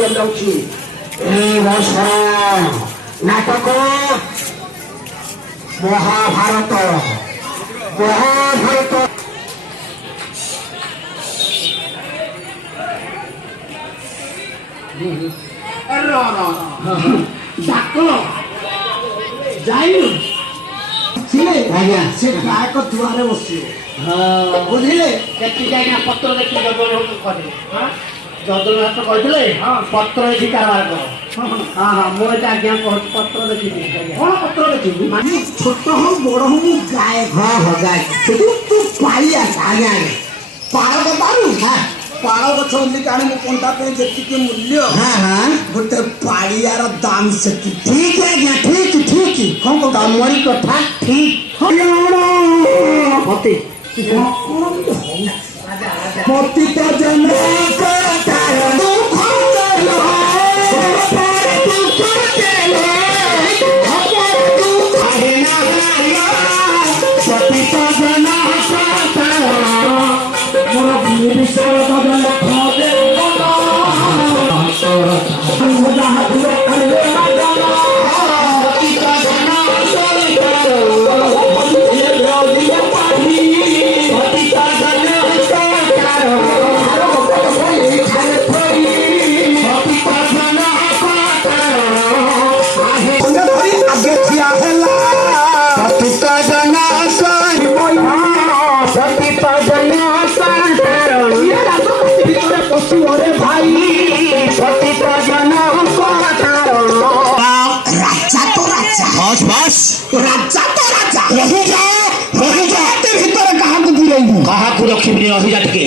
କରିବାକୁ ଯାଉଛି এই ବର୍ଷର ନାଟକ ମହାଭାରତ। ମହାଭାରତ ଡାକ ଯାଇନୁ ଆଜ୍ଞା ସେ ଗାୟକ ଦୁଆରେ ବସିବ ବୁଝିଲେ ଦେଖି ଯାଇନା ପତ୍ର ଦେଖି ଜଗନ କରେ ଯଦୁର ହାତ କହିଥିଲେ ପତ୍ର ଦେଖି କାରବାର କର ହଁ ହଁ ମୁଁ ଏଟା ଆଜ୍ଞା କହୁଛି ପତ୍ର ଦେଖିବି କଣ ପତ୍ର ଦେଖିବୁ ମାନେ ଛୋଟ ହଉ ବଡ ହଉ ମୁଁ ଗାଏ ହଁ ହଁ ଗାଏ ସେଠୁ ତୁ ପାଳିଆ ଆଜ୍ଞା ଆଜ୍ଞା ପାଳ ପାରୁ ପାଳ ଗଛ ବୋଲି କାଣେ ମୁଁ କଣ୍ଟା ପାଇଁ ଯେତିକି ମୂଲ୍ୟ ଗୋଟେ ପାଳିଆର ଦାମ ସେତିକି ଠିକ ଆଜ୍ଞା ଠିକ ଠିକ କଣ ତମରି କଥା ଠିକ ମତେ ପତିତ ଜନ କାହାକୁ ରଖିବିନି ରହିଯା ଟିକେ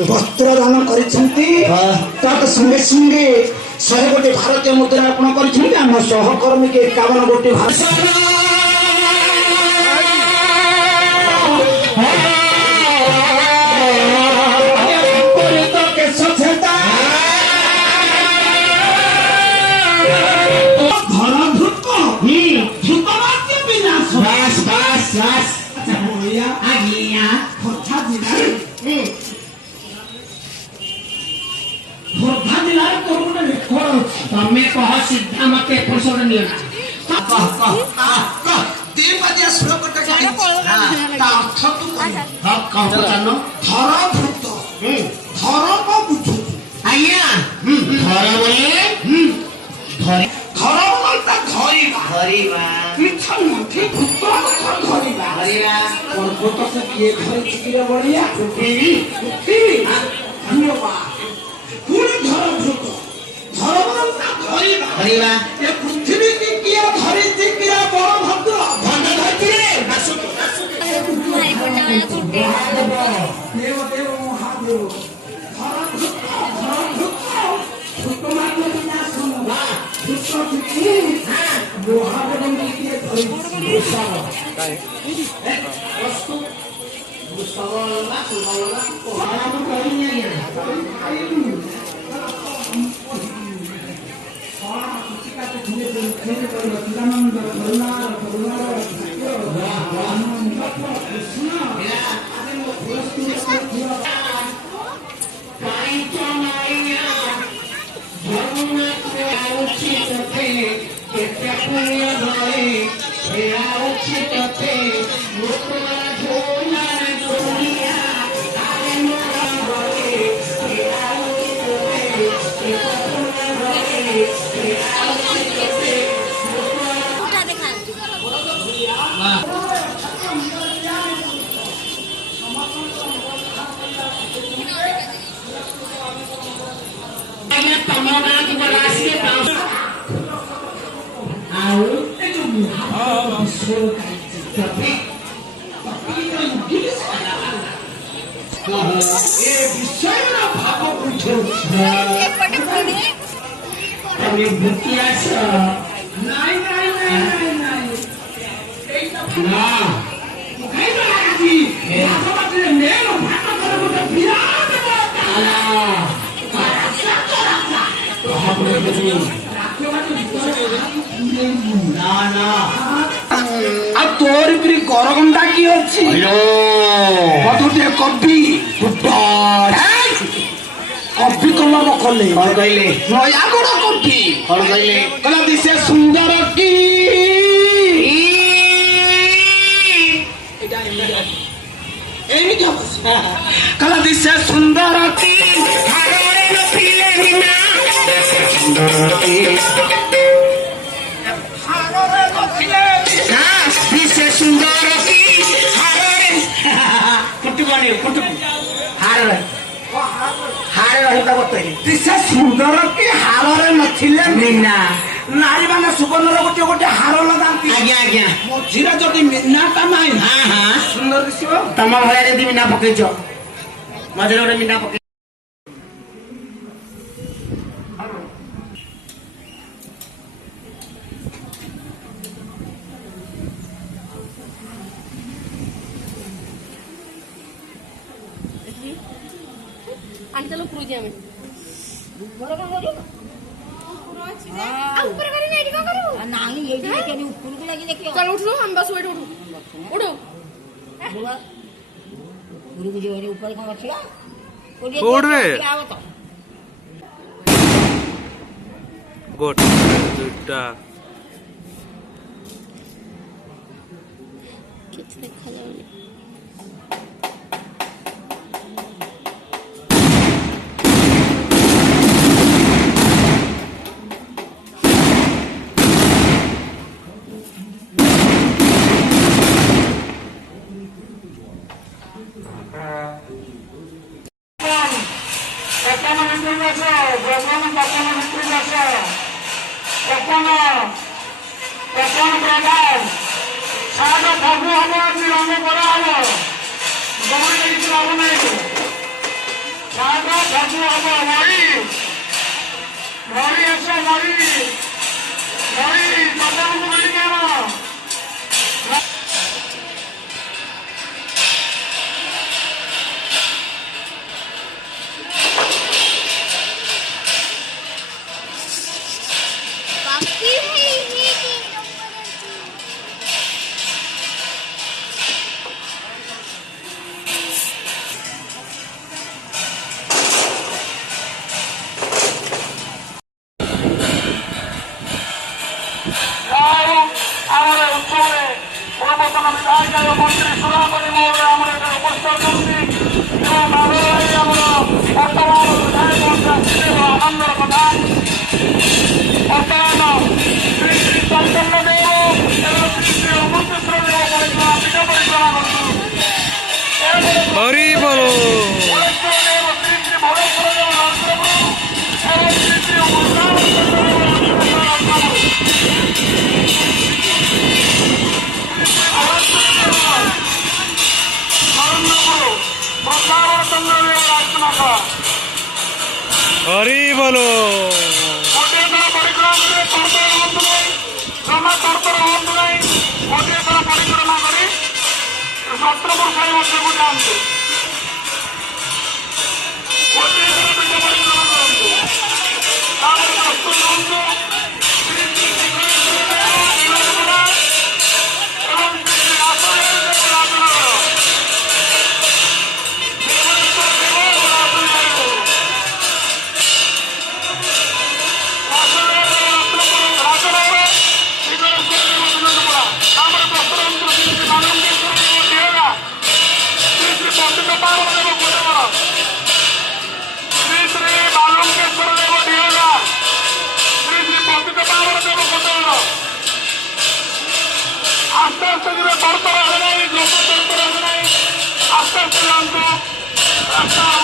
ବସ୍ତ୍ରଦାନ କରିଛନ୍ତି ତାଙ୍କ ସଙ୍ଗେ ସଙ୍ଗେ 100 କୋଟି ଭାରତୀୟ ମୁଦ୍ରା ଅର୍ପଣ କରିଛନ୍ତି ଆମ ସହକର୍ମୀ 51 କୋଟି ତମେ କହ ସିଧା ମତେ ଏପଟ ନିଅ ପୃଥିବୀ କି କିଏ ଧରିଛି କିଏ ବଡ ଭଦ୍ର ତୋର ଗରଗଣ୍ଡା କିଏ ଅଛି କବି କବି କଲମ କଲେ କଣ କହିଲେ ନୟାଗଡ଼ କବି କଣ କହିଲେ କହିଲା ଦିଶେ ସୁନ୍ଦର କି ଏମିତି ହବ କହିଲା ଦିଶେ ସୁନ୍ଦର କି ହାରରେ ନଥିଲେ ବିନା ସୁନ୍ଦର କି ହାରରେ ନଥିଲେ ବିନା ଦିଶେ ସୁନ୍ଦର କି ହାରରେ କୁଟୁବନି କୁଟୁ ହାରରେ ହାରେ ରହିବା ବତେଇଲେ ଦିଶେ ସୁନ୍ଦର କି ହାରରେ ନଥିଲେ ମିନା ନାରୀ ମାନେ ସୁବର୍ଣ୍ଣର ଗୋଟେ ଗୋଟେ ହାର ଲଗାନ୍ତି ଆଜ୍ଞା ଆଜ୍ଞା ମଝିରେ ଯଦି ମିନାଟା ନାହିଁ ହଁ ହଁ ସୁନ୍ଦର ଦିଶିବ ତମ ଭଳିଆ ଯଦି ମିନା ପକେଇଛ ମଝିରେ ଗୋଟେ ମିନା ପକେଇ आणि त्याला उकरू द्या मी नाही येईल त्यांनी उपकून लागेल की चल उठलो आम्ही बस वेट उठू उठू गुरु जीवन ऊपर कौन बचेगा छोड़ रे। গোট দুইটা কিছু দেখা যাবে হরি বলো হরি বলো আস্তে আস্তে